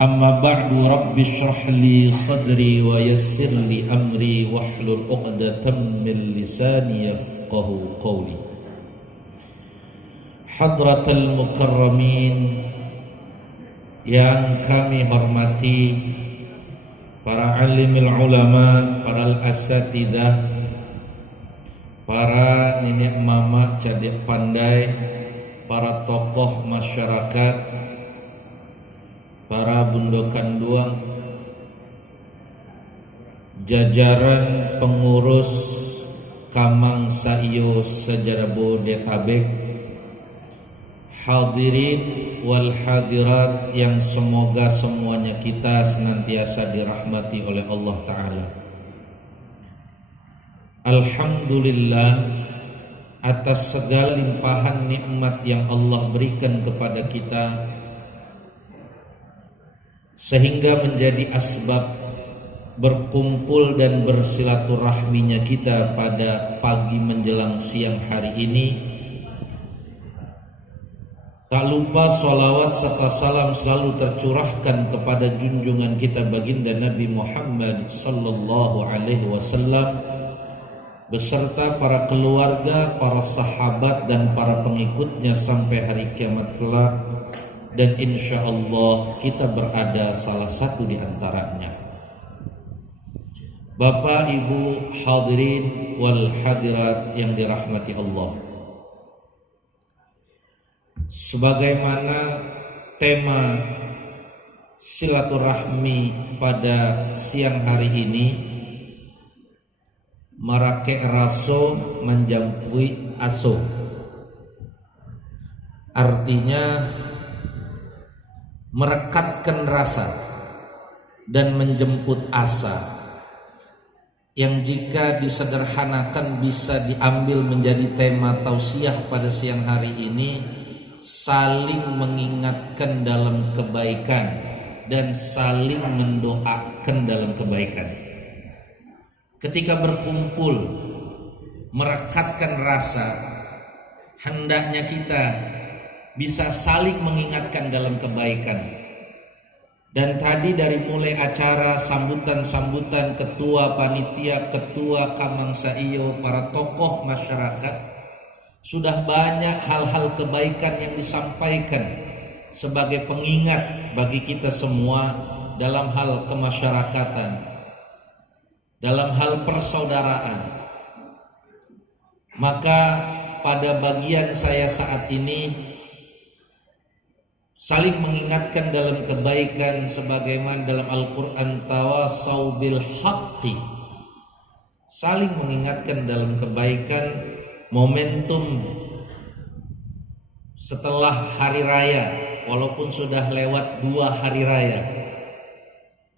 Amma ba'du rabbi shrah li sadri wa yassir li amri wahlul 'uqdatam min lisani yafqahu qawli. Hadratal mukarramin yang kami hormati, para alimil ulama, para asatidah, para nenek mama cerdik pandai, para tokoh masyarakat, para bundo kanduang, jajaran pengurus Kamang Saiyo Sejarah Bodetabek, hadirin wal hadirat yang semoga semuanya kita senantiasa dirahmati oleh Allah Ta'ala. Alhamdulillah atas segala limpahan nikmat yang Allah berikan kepada kita, sehingga menjadi asbab berkumpul dan bersilaturahminya kita pada pagi menjelang siang hari ini. Tak lupa salawat serta salam selalu tercurahkan kepada junjungan kita baginda Nabi Muhammad sallallahu alaihi wasallam beserta para keluarga, para sahabat dan para pengikutnya sampai hari kiamat kelak. Dan insya Allah kita berada salah satu di antaranya. Bapak Ibu hadirin wal hadirat yang dirahmati Allah, sebagaimana tema silaturahmi pada siang hari ini, marake raso menjampui aso, artinya merekatkan rasa dan menjemput asa, yang jika disederhanakan bisa diambil menjadi tema tausiah pada siang hari ini, saling mengingatkan dalam kebaikan dan saling mendoakan dalam kebaikan. Ketika berkumpul merekatkan rasa, hendaknya kita bisa saling mengingatkan dalam kebaikan. Dan tadi dari mulai acara sambutan-sambutan ketua panitia, ketua Kamang Saiyo, para tokoh masyarakat, sudah banyak hal-hal kebaikan yang disampaikan sebagai pengingat bagi kita semua dalam hal kemasyarakatan, dalam hal persaudaraan. Maka pada bagian saya saat ini saling mengingatkan dalam kebaikan, sebagaimana dalam Al-Quran, tawasau bil haqqi, saling mengingatkan dalam kebaikan. Momentum setelah hari raya, walaupun sudah lewat 2 hari raya,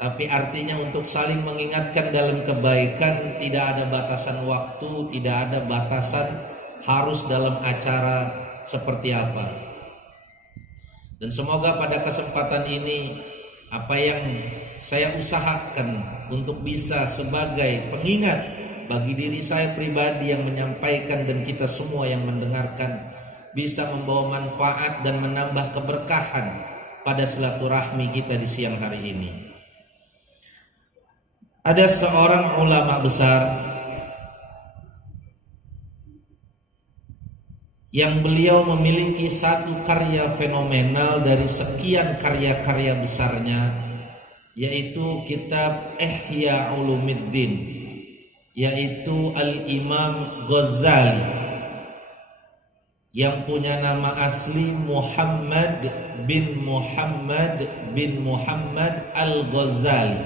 tapi artinya untuk saling mengingatkan dalam kebaikan. Tidak ada batasan waktu, tidak ada batasan harus dalam acara seperti apa. Dan semoga pada kesempatan ini, apa yang saya usahakan untuk bisa sebagai pengingat bagi diri saya pribadi yang menyampaikan dan kita semua yang mendengarkan, bisa membawa manfaat dan menambah keberkahan pada silaturahmi kita di siang hari ini. Ada seorang ulama besar yang beliau memiliki satu karya fenomenal dari sekian karya-karya besarnya, yaitu kitab Ihya Ulumuddin, yaitu Al-Imam Ghazali, yang punya nama asli Muhammad bin Muhammad Al-Ghazali.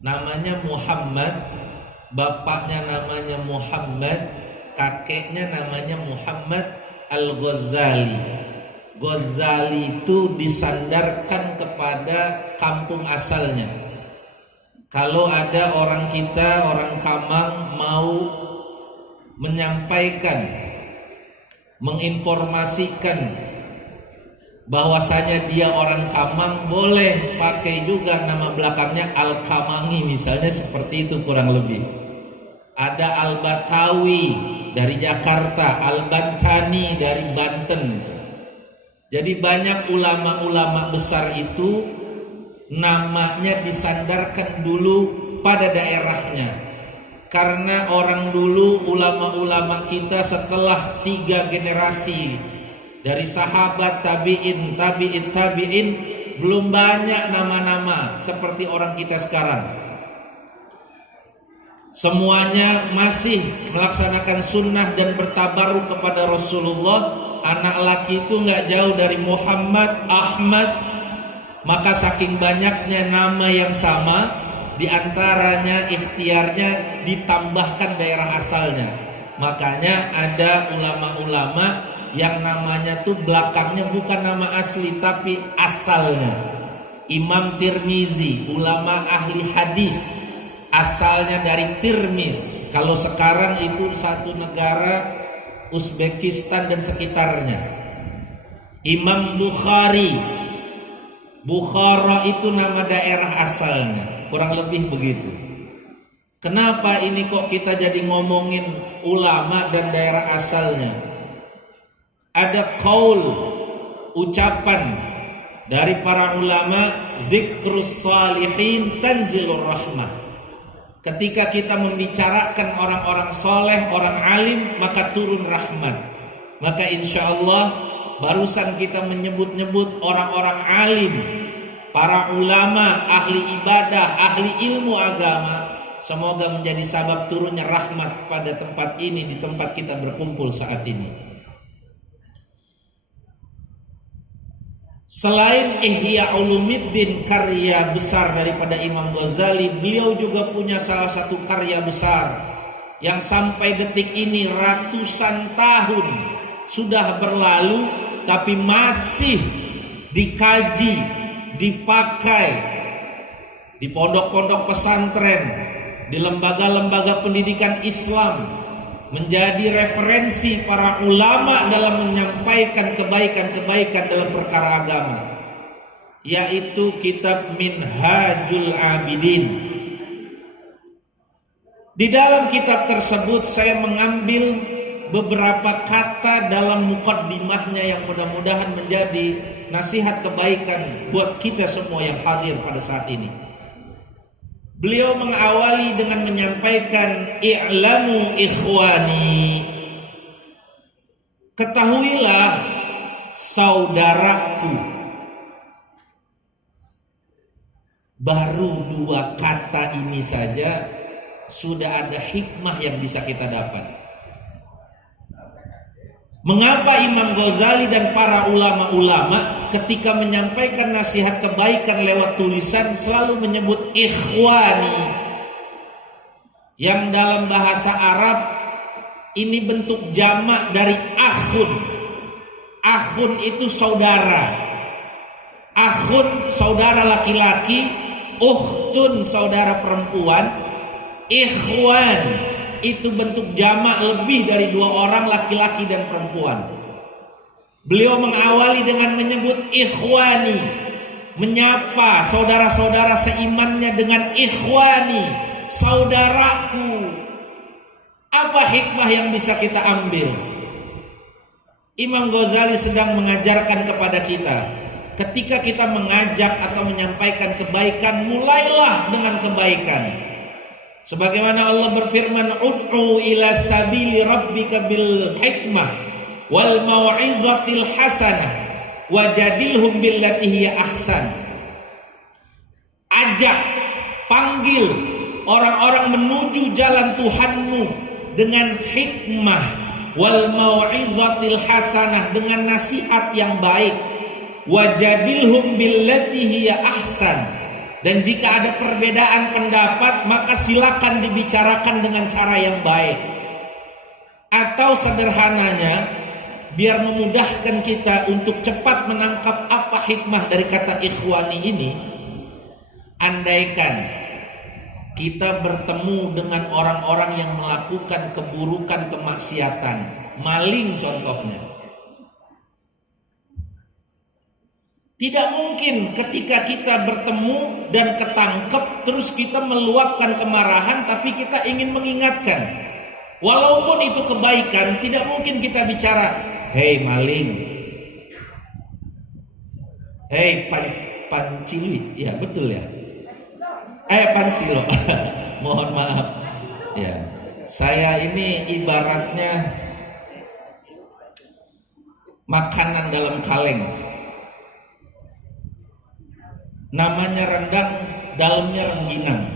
Namanya Muhammad, bapaknya namanya Muhammad, kakeknya namanya Muhammad Al-Ghazali. Ghazali itu disandarkan kepada kampung asalnya. Kalau ada orang kita, orang Kamang mau menyampaikan, menginformasikan bahwasanya dia orang Kamang, boleh pakai juga nama belakangnya Al-Kamangi misalnya, seperti itu kurang lebih. Ada Al-Batawi dari Jakarta, Al-Bantani dari Banten. Jadi banyak ulama-ulama besar itu namanya disandarkan dulu pada daerahnya. Karena orang dulu, ulama-ulama kita setelah 3 generasi dari sahabat, tabi'in, belum banyak nama-nama seperti orang kita sekarang. Semuanya masih melaksanakan sunnah dan bertabaruk kepada Rasulullah. Anak laki itu nggak jauh dari Muhammad, Ahmad. Maka saking banyaknya nama yang sama, diantaranya ikhtiarnya ditambahkan daerah asalnya. Makanya ada ulama-ulama yang namanya tuh belakangnya bukan nama asli tapi asalnya. Imam Tirmizi, ulama ahli hadis, asalnya dari Tirmiz. Kalau sekarang itu satu negara Uzbekistan dan sekitarnya. Imam Bukhari, Bukhara itu nama daerah asalnya, kurang lebih begitu. Kenapa ini kok kita jadi ngomongin ulama dan daerah asalnya? Ada qaul, ucapan dari para ulama, zikrus salihin tanzilur rahmah. Ketika kita membicarakan orang-orang soleh, orang alim, maka turun rahmat. Maka insya Allah barusan kita menyebut-nyebut orang-orang alim, para ulama, ahli ibadah, ahli ilmu agama. Semoga menjadi sabab turunnya rahmat pada tempat ini, di tempat kita berkumpul saat ini. Selain Ihya Ulumuddin, karya besar daripada Imam Ghazali, beliau juga punya salah satu karya besar yang sampai detik ini ratusan tahun sudah berlalu, tapi masih dikaji, dipakai di pondok-pondok pesantren, di lembaga-lembaga pendidikan Islam, menjadi referensi para ulama dalam menyampaikan kebaikan-kebaikan dalam perkara agama, yaitu kitab Minhajul Abidin. Di dalam kitab tersebut saya mengambil beberapa kata dalam muqaddimahnya yang mudah-mudahan menjadi nasihat kebaikan buat kita semua yang hadir pada saat ini. Beliau mengawali dengan menyampaikan, i'lamu ikhwani, ketahuilah saudaraku. Baru 2 kata ini saja sudah ada hikmah yang bisa kita dapat. Mengapa Imam Ghazali dan para ulama-ulama ketika menyampaikan nasihat kebaikan lewat tulisan selalu menyebut ikhwani, yang dalam bahasa Arab ini bentuk jamak dari akhun. Akhun itu saudara. Akhun saudara laki-laki, ukhtun saudara perempuan, ikhwan itu bentuk jamak lebih dari 2 orang, laki-laki dan perempuan. Beliau mengawali dengan menyebut ikhwani, menyapa saudara-saudara seimannya dengan ikhwani, saudaraku. Apa hikmah yang bisa kita ambil? Imam Ghazali sedang mengajarkan kepada kita, ketika kita mengajak atau menyampaikan kebaikan, mulailah dengan kebaikan. Sebagaimana Allah berfirman, ud'u ila sabili rabbika bil hikmah wal mau'izatil hasanah wajadilhum billati hiya ahsan. Ajak, panggil orang-orang menuju jalan Tuhanmu dengan hikmah, wal mau'izatil hasanah, dengan nasihat yang baik, wajadilhum billati hiya ahsan. Dan jika ada perbedaan pendapat, maka silakan dibicarakan dengan cara yang baik. Atau sederhananya, biar memudahkan kita untuk cepat menangkap apa hikmah dari kata ikhwani ini, andaikan kita bertemu dengan orang-orang yang melakukan keburukan, kemaksiatan, maling contohnya. Tidak mungkin ketika kita bertemu dan ketangkep terus kita meluapkan kemarahan, tapi kita ingin mengingatkan. Walaupun itu kebaikan, tidak mungkin kita bicara, "Hei maling, Pancilui, ya betul ya. Pancilo. Mohon maaf. Ya, saya ini ibaratnya makanan dalam kaleng. Namanya rendang, dalamnya rengginang.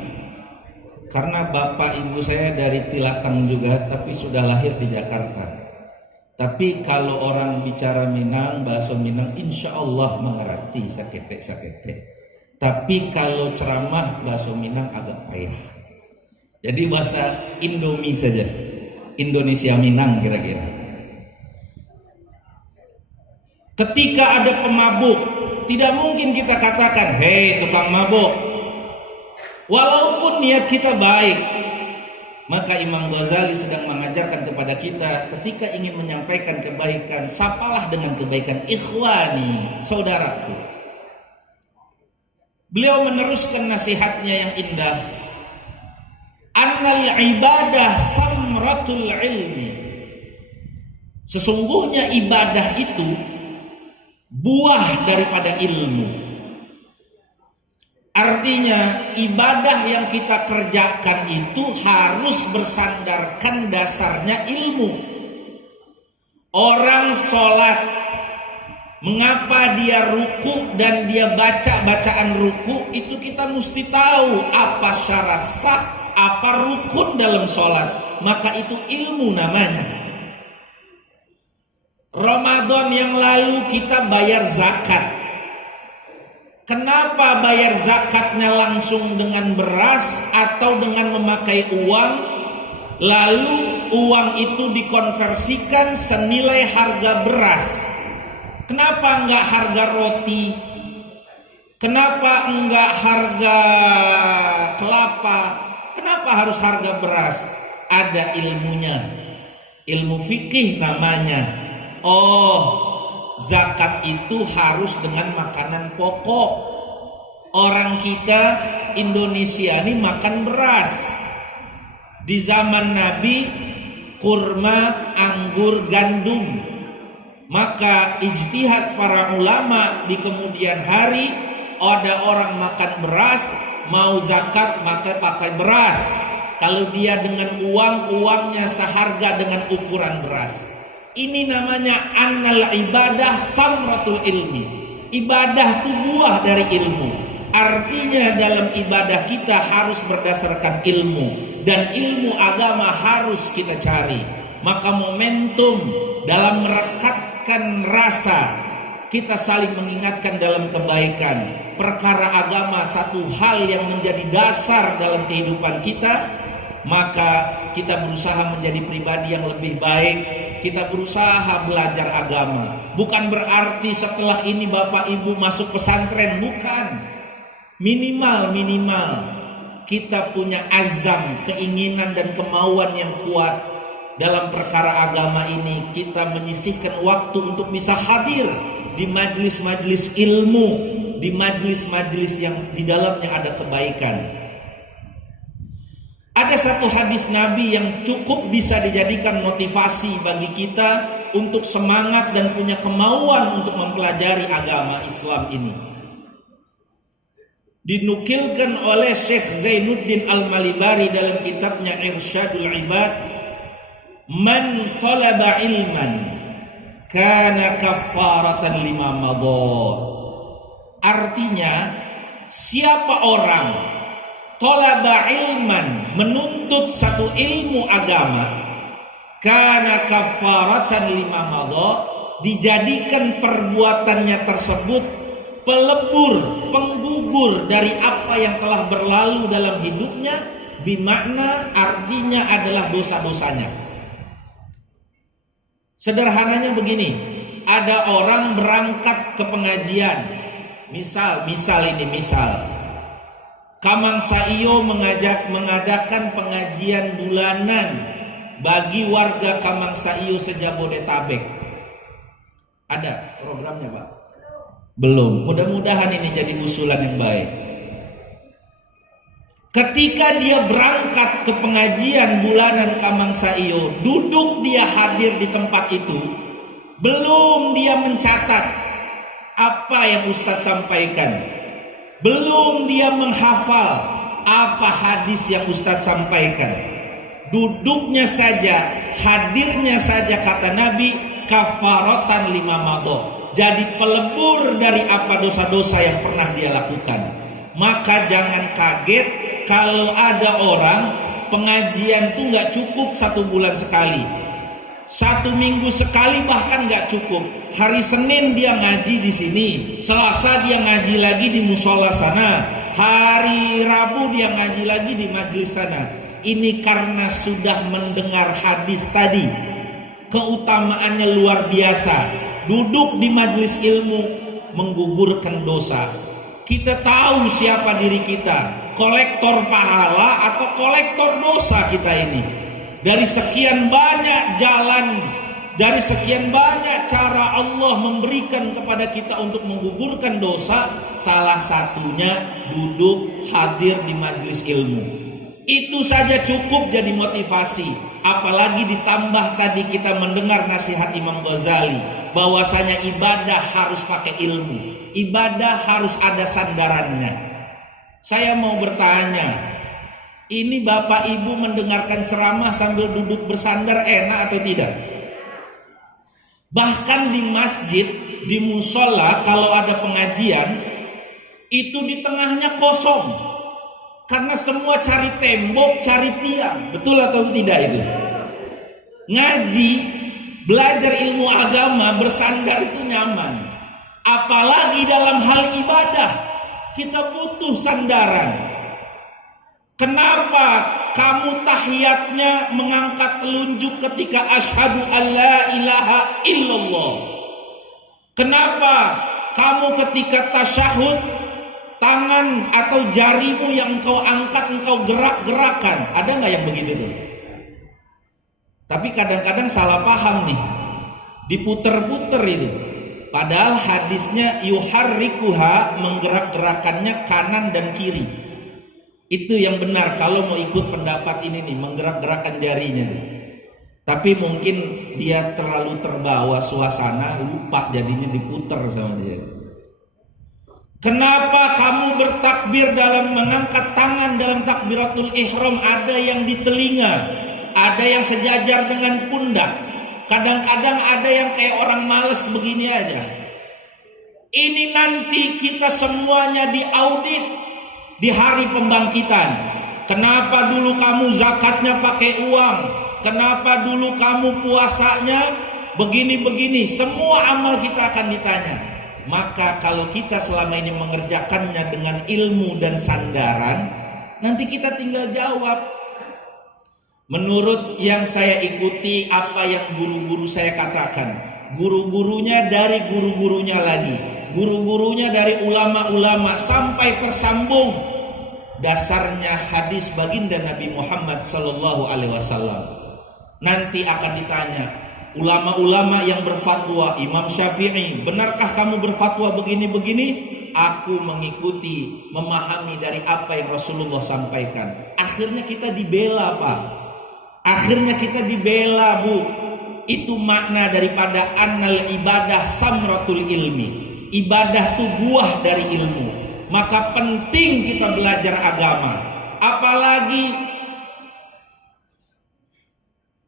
Karena bapak ibu saya dari Tilatang juga, tapi sudah lahir di Jakarta. Tapi kalau orang bicara Minang, bakso Minang, insya Allah mengerti sakete. Tapi kalau ceramah bakso Minang agak payah. Jadi bahasa Indomie saja, Indonesia Minang kira-kira. Ketika ada pemabuk, tidak mungkin kita katakan, hei tukang mabuk. Walaupun niat kita baik. Maka Imam Ghazali sedang mengajarkan kepada kita, ketika ingin menyampaikan kebaikan, sapalah dengan kebaikan, ikhwani, saudaraku. Beliau meneruskan nasihatnya yang indah. Annal ibadah samratul ilmi. Sesungguhnya ibadah itu buah daripada ilmu. Artinya ibadah yang kita kerjakan itu harus bersandarkan dasarnya ilmu. Orang sholat, mengapa dia ruku dan dia baca bacaan ruku, itu kita mesti tahu apa syarat sah, apa rukun dalam sholat. Maka itu ilmu namanya. Ramadan yang lalu kita bayar zakat. Kenapa bayar zakatnya langsung dengan beras atau dengan memakai uang? Lalu uang itu dikonversikan senilai harga beras. Kenapa enggak harga roti? Kenapa enggak harga kelapa? Kenapa harus harga beras? Ada ilmunya. Ilmu fikih namanya. Zakat itu harus dengan makanan pokok. Orang kita Indonesia ini makan beras. Di zaman Nabi kurma, anggur, gandum. Maka ijtihad para ulama di kemudian hari, ada orang makan beras, mau zakat maka pakai beras. Kalau dia dengan uang, uangnya seharga dengan ukuran beras. Ini namanya annal ibadah samratul ilmi. Ibadah itu buah dari ilmu. Artinya dalam ibadah kita harus berdasarkan ilmu. Dan ilmu agama harus kita cari. Maka momentum dalam merekatkan rasa, kita saling mengingatkan dalam kebaikan. Perkara agama satu hal yang menjadi dasar dalam kehidupan kita. Maka kita berusaha menjadi pribadi yang lebih baik. Kita berusaha belajar agama. Bukan berarti setelah ini bapak ibu masuk pesantren. Bukan. Minimal kita punya azam, keinginan dan kemauan yang kuat dalam perkara agama ini. Kita menyisihkan waktu untuk bisa hadir di majelis-majelis ilmu, di majelis-majelis yang di dalamnya ada kebaikan. Ada satu hadis Nabi yang cukup bisa dijadikan motivasi bagi kita untuk semangat dan punya kemauan untuk mempelajari agama Islam ini. Dinukilkan oleh Syekh Zainuddin Al-Malibari dalam kitabnya Irsyadul Ibad, man talaba ilman kana kaffaratan lima madad. Artinya, siapa orang talaba ilman, menuntut satu ilmu agama, kana kafaratan lima madha, dijadikan perbuatannya tersebut pelebur, penggugur dari apa yang telah berlalu dalam hidupnya, bimakna artinya adalah dosa-dosanya. Sederhananya begini, ada orang berangkat ke pengajian, misal Kamang Saiyo mengadakan pengajian bulanan bagi warga Kamang Saiyo se-Jabodetabek. Ada programnya, Pak? Belum. Mudah-mudahan ini jadi usulan yang baik. Ketika dia berangkat ke pengajian bulanan Kamang Saiyo, duduk dia hadir di tempat itu, belum dia mencatat apa apa yang Ustadz sampaikan. Belum dia menghafal apa hadis yang Ustadz sampaikan. Duduknya saja, hadirnya saja, kata Nabi, kafaratan lima madho, jadi pelebur dari apa dosa-dosa yang pernah dia lakukan. Maka jangan kaget kalau ada orang pengajian tuh nggak cukup 1 bulan sekali, 1 minggu sekali bahkan nggak cukup. Hari Senin dia ngaji di sini, Selasa dia ngaji lagi di musola sana, hari Rabu dia ngaji lagi di majelis sana. Ini karena sudah mendengar hadis tadi. Keutamaannya luar biasa. Duduk di majelis ilmu menggugurkan dosa. Kita tahu siapa diri kita, kolektor pahala atau kolektor dosa kita ini. Dari sekian banyak jalan, dari sekian banyak cara Allah memberikan kepada kita untuk menggugurkan dosa, salah satunya duduk hadir di majelis ilmu. Itu saja cukup jadi motivasi. Apalagi ditambah tadi kita mendengar nasihat Imam Ghazali, bahwasanya ibadah harus pakai ilmu, ibadah harus ada sandarannya. Saya mau bertanya, ini Bapak Ibu mendengarkan ceramah sambil duduk bersandar enak atau tidak? Bahkan di masjid, di musola kalau ada pengajian, itu di tengahnya kosong. Karena semua cari tembok, cari tiang. Betul atau tidak itu? Ngaji, belajar ilmu agama, bersandar itu nyaman. Apalagi dalam hal ibadah, kita butuh sandaran. Kenapa kamu tahiyatnya mengangkat telunjuk ketika asyhadu alla ilaha illallah? Kenapa kamu ketika tasyahud tangan atau jarimu yang engkau angkat engkau gerak-gerakan? Ada nggak yang begitu tuh? Tapi kadang-kadang salah paham nih, diputer-puter itu. Padahal hadisnya yuharrikuha, menggerak-gerakannya kanan dan kiri. Itu yang benar kalau mau ikut pendapat ini nih, menggerak-gerakkan jarinya. Tapi mungkin dia terlalu terbawa suasana, lupa jadinya diputer sama dia. Kenapa kamu bertakbir dalam mengangkat tangan dalam takbiratul ihram ada yang di telinga, ada yang sejajar dengan pundak, kadang-kadang ada yang kayak orang males begini aja. Ini nanti kita semuanya diaudit di hari pembangkitan. Kenapa dulu kamu zakatnya pakai uang? Kenapa dulu kamu puasanya begini-begini? Semua amal kita akan ditanya. Maka kalau kita selama ini mengerjakannya dengan ilmu dan sandaran, nanti kita tinggal jawab. Menurut yang saya ikuti, apa yang guru-guru saya katakan, guru-gurunya dari guru-gurunya lagi, guru-gurunya dari ulama-ulama, sampai tersambung dasarnya hadis baginda Nabi Muhammad sallallahu alaihi wasallam. Nanti akan ditanya ulama-ulama yang berfatwa, Imam Syafi'i, benarkah kamu berfatwa begini-begini? Aku mengikuti, memahami dari apa yang Rasulullah sampaikan. Akhirnya kita dibela, Pak. Akhirnya kita dibela, Bu. Itu makna daripada annal ibadah samratul ilmi. Ibadah itu buah dari ilmu. Maka penting kita belajar agama. Apalagi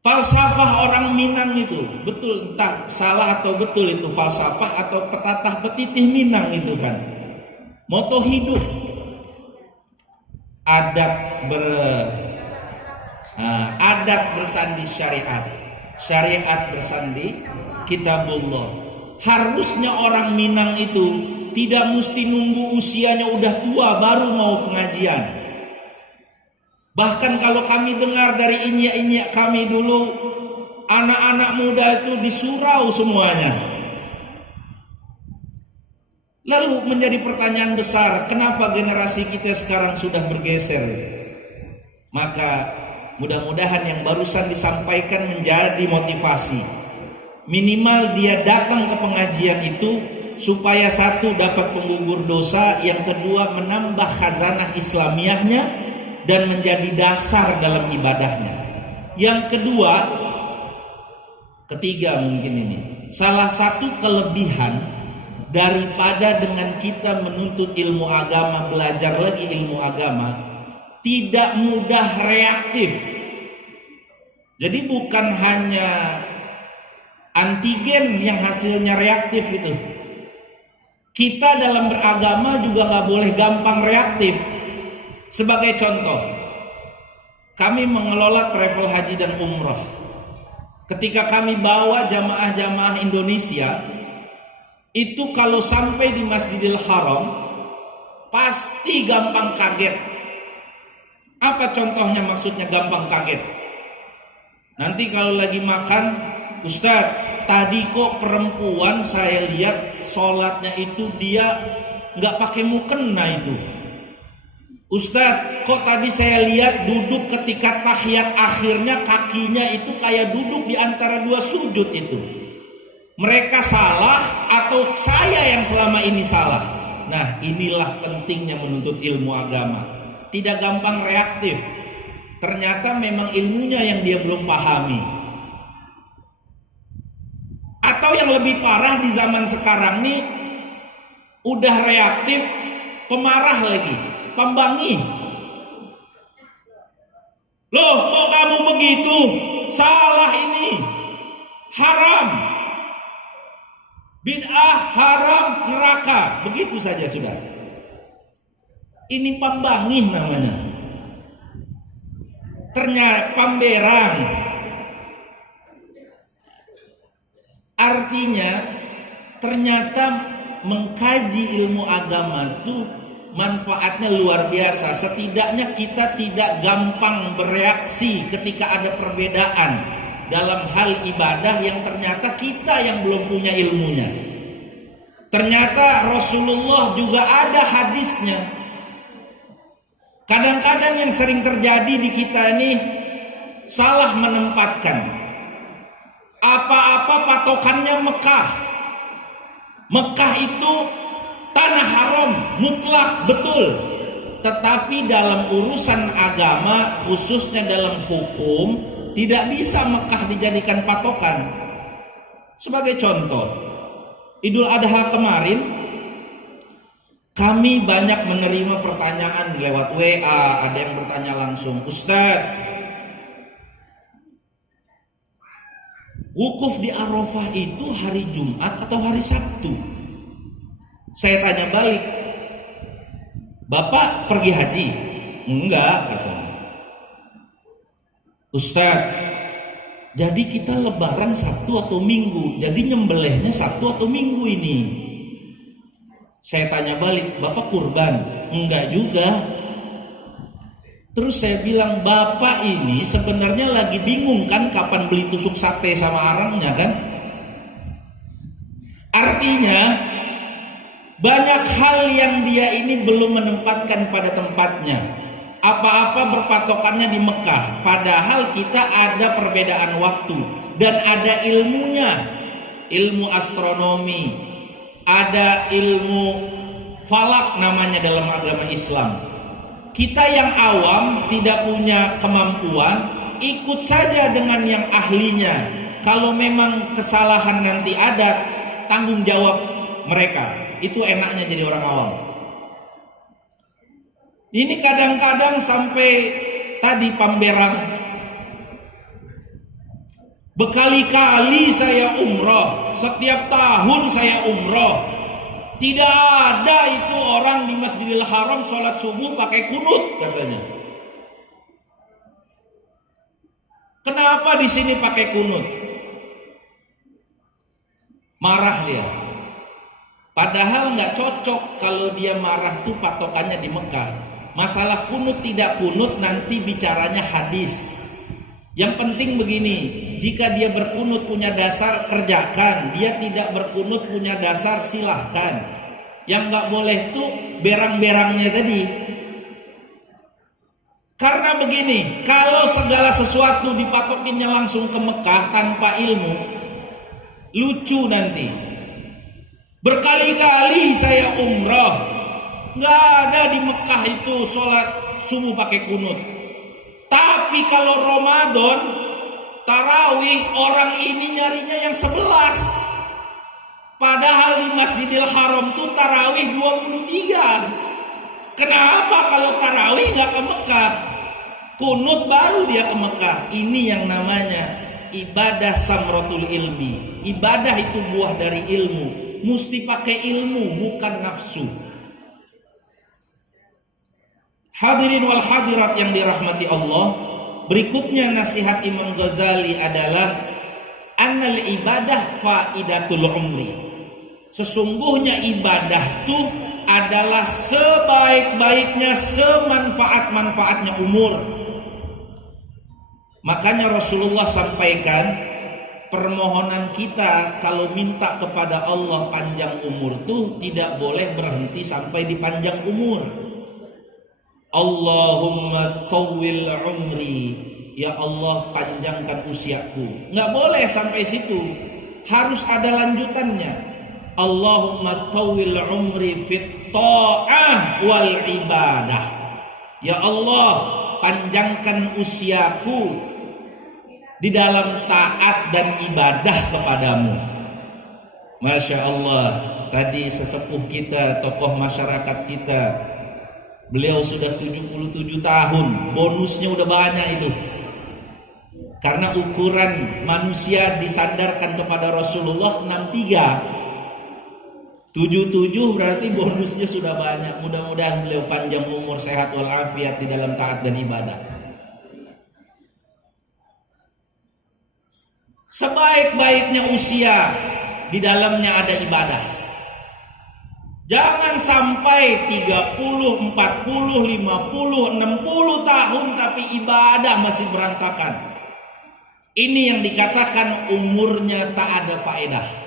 falsafah orang Minang itu, betul, entah salah atau betul itu falsafah atau petatah petitih Minang itu kan. Moto hidup, adat bersandi syariat, syariat bersandi kitabullah. Harusnya orang Minang itu tidak mesti nunggu usianya udah tua baru mau pengajian. Bahkan kalau kami dengar dari inyak-inyak kami dulu, anak-anak muda itu di surau semuanya. Lalu menjadi pertanyaan besar, kenapa generasi kita sekarang sudah bergeser? Maka mudah-mudahan yang barusan disampaikan menjadi motivasi. Minimal dia datang ke pengajian itu supaya satu dapat penggugur dosa, yang kedua menambah khazanah Islamiyahnya dan menjadi dasar dalam ibadahnya. Yang kedua, ketiga mungkin ini, salah satu kelebihan daripada dengan kita menuntut ilmu agama, belajar lagi ilmu agama, tidak mudah reaktif. Jadi bukan hanya antigen yang hasilnya reaktif itu. Kita dalam beragama juga nggak boleh gampang reaktif. Sebagai contoh, kami mengelola travel haji dan umroh. Ketika kami bawa jamaah-jamaah Indonesia, itu kalau sampai di Masjidil Haram pasti gampang kaget. Apa contohnya, maksudnya gampang kaget? Nanti kalau lagi makan, Ustadz, tadi kok perempuan saya lihat sholatnya itu dia nggak pakai mukena itu. Ustadz, kok tadi saya lihat duduk ketika tahiyat akhirnya kakinya itu kayak duduk di antara dua sujud itu. Mereka salah atau saya yang selama ini salah? Nah, inilah pentingnya menuntut ilmu agama. Tidak gampang reaktif. Ternyata memang ilmunya yang dia belum pahami. Atau yang lebih parah di zaman sekarang nih, udah reaktif, pemarah lagi, pembangih. Loh, kok kamu begitu? Salah ini. Haram. Bid'ah, haram, neraka. Begitu saja sudah. Ini pembangih namanya. Ternyata pamberang. Artinya ternyata mengkaji ilmu agama itu manfaatnya luar biasa. Setidaknya kita tidak gampang bereaksi ketika ada perbedaan dalam hal ibadah yang ternyata kita yang belum punya ilmunya. Ternyata Rasulullah juga ada hadisnya. Kadang-kadang yang sering terjadi di kita ini salah menempatkan. Apa-apa patokannya Mekah. Mekah itu tanah haram, mutlak, betul. Tetapi dalam urusan agama, khususnya dalam hukum, tidak bisa Mekah dijadikan patokan. Sebagai contoh, Idul Adha kemarin, kami banyak menerima pertanyaan lewat WA, ada yang bertanya langsung, Ustadz, wukuf di Arafah itu hari Jumat atau hari Sabtu? Saya tanya balik, Bapak pergi haji? Enggak, katanya. Ustadz, jadi kita lebaran Sabtu atau Minggu? Jadi nyembelihnya Sabtu atau Minggu ini? Saya tanya balik, Bapak kurban? Enggak juga. Terus saya bilang, Bapak ini sebenarnya lagi bingung kan kapan beli tusuk sate sama arangnya kan? Artinya banyak hal yang dia ini belum menempatkan pada tempatnya. Apa-apa berpatokannya di Mekah. Padahal kita ada perbedaan waktu dan ada ilmunya. Ilmu astronomi, ada ilmu falak namanya dalam agama Islam. Kita yang awam tidak punya kemampuan, ikut saja dengan yang ahlinya. Kalau memang kesalahan nanti ada, tanggung jawab mereka. Itu enaknya jadi orang awam. Ini kadang-kadang sampai tadi pamberang. Berkali-kali saya umroh, setiap tahun saya umroh. Tidak ada itu orang di Masjidil Haram sholat subuh pakai kunut katanya. Kenapa di sini pakai kunut? Marah dia. Padahal nggak cocok kalau dia marah tuh patokannya di Mekah. Masalah kunut tidak kunut nanti bicaranya hadis. Yang penting begini, jika dia berkunut punya dasar kerjakan, dia tidak berkunut punya dasar silahkan. Yang nggak boleh tuh berang-berangnya tadi. Karena begini, kalau segala sesuatu dipatokinnya langsung ke Mekah tanpa ilmu, lucu nanti. Berkali-kali saya umroh, nggak ada di Mekah itu sholat subuh pakai kunut. Tapi kalau Ramadan, tarawih, orang ini nyarinya yang 11. Padahal di Masjidil Haram tuh tarawih 23. Kenapa kalau tarawih nggak ke Mekah? Kunut baru dia ke Mekah. Ini yang namanya ibadah samratul ilmi. Ibadah itu buah dari ilmu. Mesti pakai ilmu, bukan nafsu. Hadirin wal hadirat yang dirahmati Allah. Berikutnya nasihat Imam Ghazali adalah annal ibadah faidatul umri. Sesungguhnya ibadah itu adalah sebaik-baiknya, semanfaat-manfaatnya umur. Makanya Rasulullah sampaikan, permohonan kita kalau minta kepada Allah panjang umur tuh tidak boleh berhenti sampai di panjang umur. Allahumma tawwil umri, ya Allah panjangkan usiaku. Nggak boleh sampai situ, harus ada lanjutannya. Allahumma tawwil umri fit ta'ah wal ibadah, ya Allah panjangkan usiaku di dalam taat dan ibadah kepadamu. Masya Allah, tadi sesepuh kita, tokoh masyarakat kita, beliau sudah 77 tahun, bonusnya udah banyak itu. Karena ukuran manusia disandarkan kepada Rasulullah 63. 77 berarti bonusnya sudah banyak. Mudah-mudahan beliau panjang umur, sehat walafiat di dalam taat dan ibadah. Sebaik-baiknya usia di dalamnya ada ibadah. Jangan sampai 30, 40, 50, 60 tahun tapi ibadah masih berantakan. Ini yang dikatakan umurnya tak ada faedah.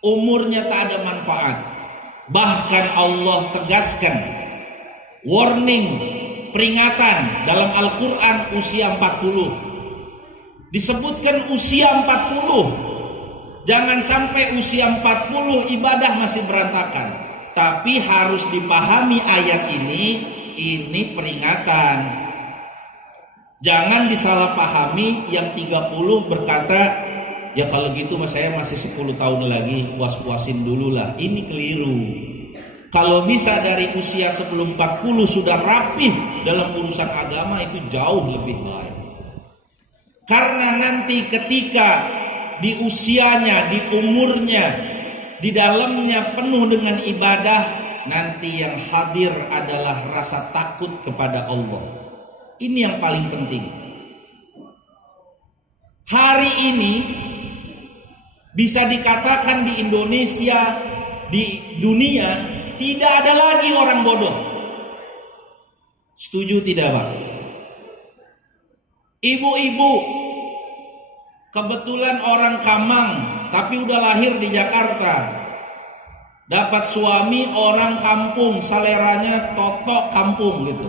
Umurnya tak ada manfaat. Bahkan Allah tegaskan warning, peringatan dalam Al-Quran usia 40. Disebutkan usia 40. Jangan sampai usia 40 ibadah masih berantakan. Tapi harus dipahami ayat ini peringatan. Jangan disalahpahami yang 30 berkata, ya kalau gitu mas saya masih 10 tahun lagi, puas-puasin dulu lah. Ini keliru. Kalau bisa dari usia sebelum 40 sudah rapih dalam urusan agama, itu jauh lebih baik. Karena nanti ketika di usianya, di umurnya, di dalamnya penuh dengan ibadah, nanti yang hadir adalah rasa takut kepada Allah. Ini yang paling penting. Hari ini bisa dikatakan di Indonesia, di dunia, tidak ada lagi orang bodoh. Setuju tidak Pak? Ibu-ibu, kebetulan orang Kamang, tapi udah lahir di Jakarta. Dapat suami orang kampung, seleranya totok kampung gitu.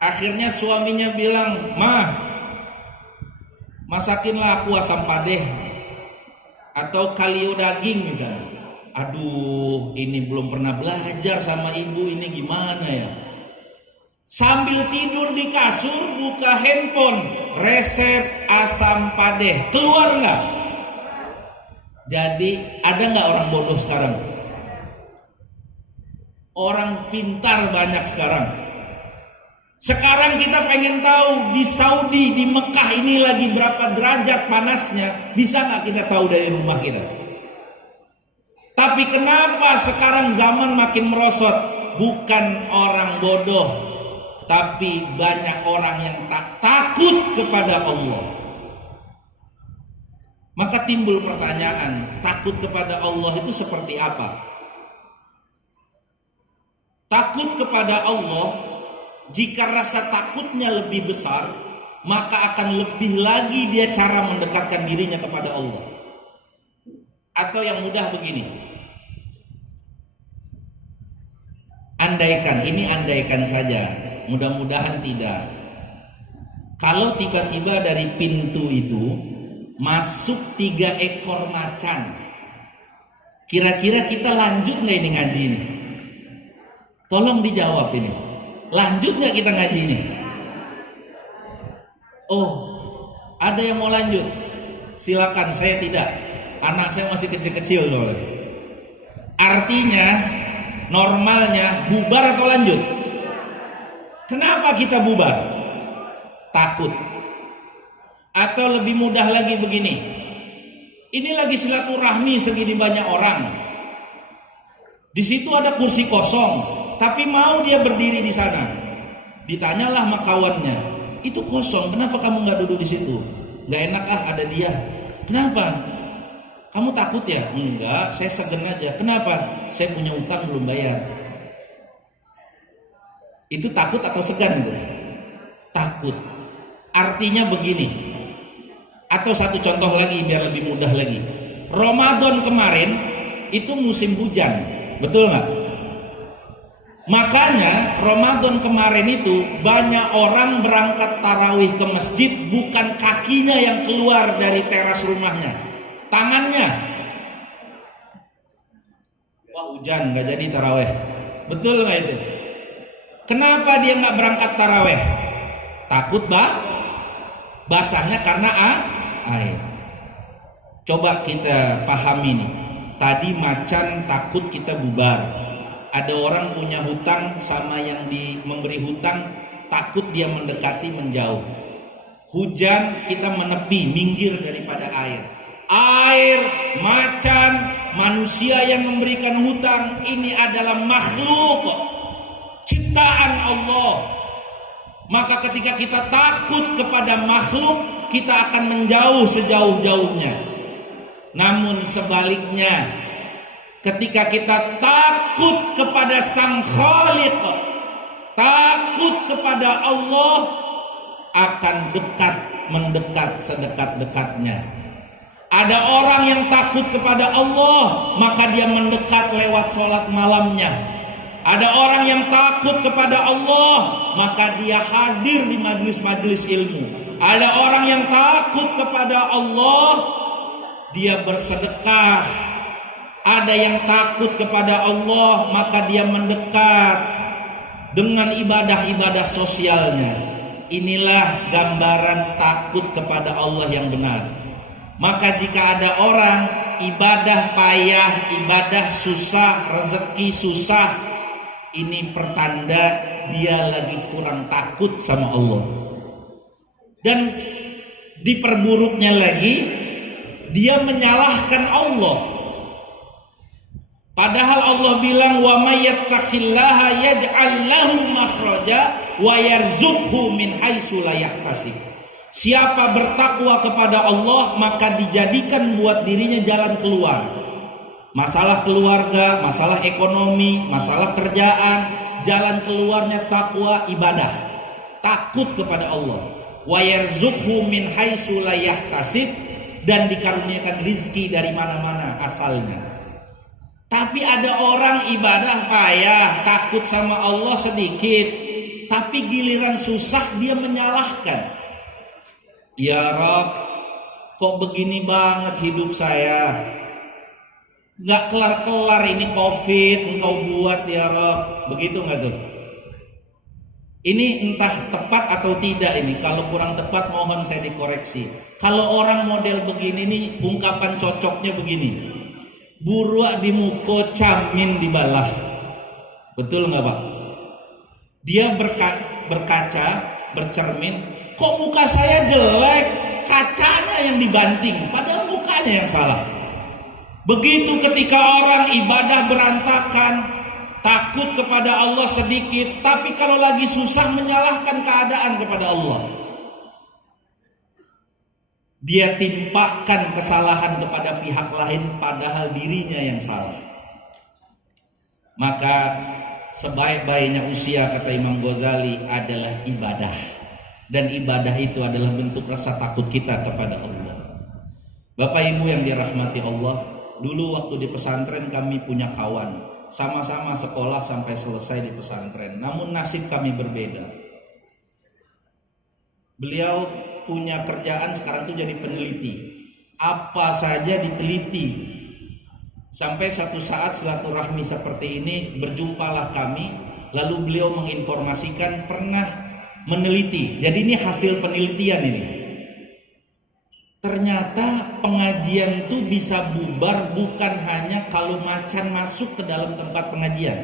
Akhirnya suaminya bilang, "Mah, masakinlah aku asam padeh atau kalio daging misalnya." Aduh, ini belum pernah belajar sama ibu, ini gimana ya? Sambil tidur di kasur, buka handphone, resep asam padeh, keluar nggak? Jadi ada nggak orang bodoh sekarang? Orang pintar banyak sekarang. Sekarang kita pengen tahu di Saudi, di Mekah ini lagi berapa derajat panasnya, bisa nggak kita tahu dari rumah kita? Tapi kenapa sekarang zaman makin merosot? Bukan orang bodoh, tapi banyak orang yang tak takut kepada Allah. Maka timbul pertanyaan, takut kepada Allah itu seperti apa? Takut kepada Allah, jika rasa takutnya lebih besar, maka akan lebih lagi dia cara mendekatkan dirinya kepada Allah. Atau yang mudah begini, andaikan, ini andaikan saja, mudah-mudahan tidak. Kalau tiba-tiba dari pintu itu masuk 3 ekor macan, kira-kira kita lanjut nggak ini ngaji ini? Tolong dijawab ini. Lanjut nggak kita ngaji ini? Oh, ada yang mau lanjut? Silakan, saya tidak. Anak saya masih kecil-kecil loh. Artinya normalnya bubar atau lanjut? Kenapa kita bubar? Takut. Atau lebih mudah lagi begini, ini lagi silaturahmi segini banyak orang, di situ ada kursi kosong, tapi mau dia berdiri di sana. Ditanyalah sama kawannya, itu kosong, kenapa kamu nggak duduk di situ? Nggak enak ada dia. Kenapa? Kamu takut ya? Enggak, saya segan aja. Kenapa? Saya punya utang belum bayar. Itu takut atau segan tuh? Takut. Artinya begini. Atau satu contoh lagi biar lebih mudah lagi. Ramadan kemarin itu musim hujan, betul nggak? Makanya Ramadan kemarin itu banyak orang berangkat tarawih ke masjid, bukan kakinya yang keluar dari teras rumahnya, tangannya. Wah, hujan nggak jadi tarawih, betul nggak itu? Kenapa dia nggak berangkat tarawih? Takut basahnya karena air. Coba kita pahami nih. Tadi macan takut kita bubar. Ada orang punya hutang sama yang memberi hutang, takut dia mendekati menjauh. Hujan kita menepi, minggir daripada air. Air, macan, manusia yang memberikan hutang, ini adalah makhluk ciptaan Allah. Maka ketika kita takut kepada makhluk, kita akan menjauh sejauh-jauhnya. Namun sebaliknya, ketika kita takut kepada Sang Khaliq, takut kepada Allah, akan mendekat sedekat-dekatnya. Ada orang yang takut kepada Allah, maka dia mendekat lewat sholat malamnya. Ada orang yang takut kepada Allah, maka dia hadir di majelis-majelis ilmu. Ada orang yang takut kepada Allah, dia bersedekah. Ada yang takut kepada Allah, maka dia mendekat dengan ibadah-ibadah sosialnya. Inilah gambaran takut kepada Allah yang benar. Maka jika ada orang ibadah payah, ibadah susah, rezeki susah, ini pertanda dia lagi kurang takut sama Allah. Dan diperburuknya lagi, dia menyalahkan Allah. Padahal Allah bilang, wa may yattaqillaha yaj'al lahu makhraja wa yarzuqhu min haitsu la yahtasib. Siapa bertakwa kepada Allah, maka dijadikan buat dirinya jalan keluar. Masalah keluarga, masalah ekonomi, masalah kerjaan, jalan keluarnya takwa, ibadah, takut kepada Allah. Wa yarzuqhu min haitsu la yahtasib, dan dikaruniakan rizki dari mana-mana asalnya. Tapi ada orang ibadah payah, takut sama Allah sedikit, tapi giliran susah dia menyalahkan. Ya Rabb, kok begini banget hidup saya? Gak kelar-kelar ini COVID engkau buat ya Rabb. Begitu gak tuh? Ini entah tepat atau tidak ini. Kalau kurang tepat mohon saya dikoreksi. Kalau orang model begini nih, ungkapan cocoknya begini: buruak di muko, camin di balah. Betul gak Pak? Dia berkaca, bercermin, kok muka saya jelek? Kacanya yang dibanting, padahal mukanya yang salah. Begitu ketika orang ibadah berantakan, takut kepada Allah sedikit, tapi kalau lagi susah menyalahkan keadaan kepada Allah. Dia timpakan kesalahan kepada pihak lain padahal dirinya yang salah. Maka sebaik-baiknya usia, kata Imam Ghazali, adalah ibadah. Dan ibadah itu adalah bentuk rasa takut kita kepada Allah. Bapak Ibu yang dirahmati Allah, dulu waktu di pesantren kami punya kawan, sama-sama sekolah sampai selesai di pesantren, namun nasib kami berbeda. Beliau punya kerjaan sekarang itu jadi peneliti, apa saja diteliti. Sampai satu saat silaturahmi seperti ini, berjumpalah kami, lalu beliau menginformasikan pernah meneliti. Jadi ini hasil penelitian ini. Ternyata pengajian itu bisa bubar bukan hanya kalau macan masuk ke dalam tempat pengajian.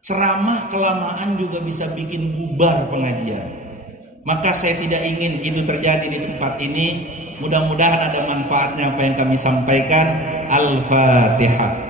Ceramah kelamaan juga bisa bikin bubar pengajian. Maka saya tidak ingin itu terjadi di tempat ini. Mudah-mudahan ada manfaatnya apa yang kami sampaikan. Al-Fatihah.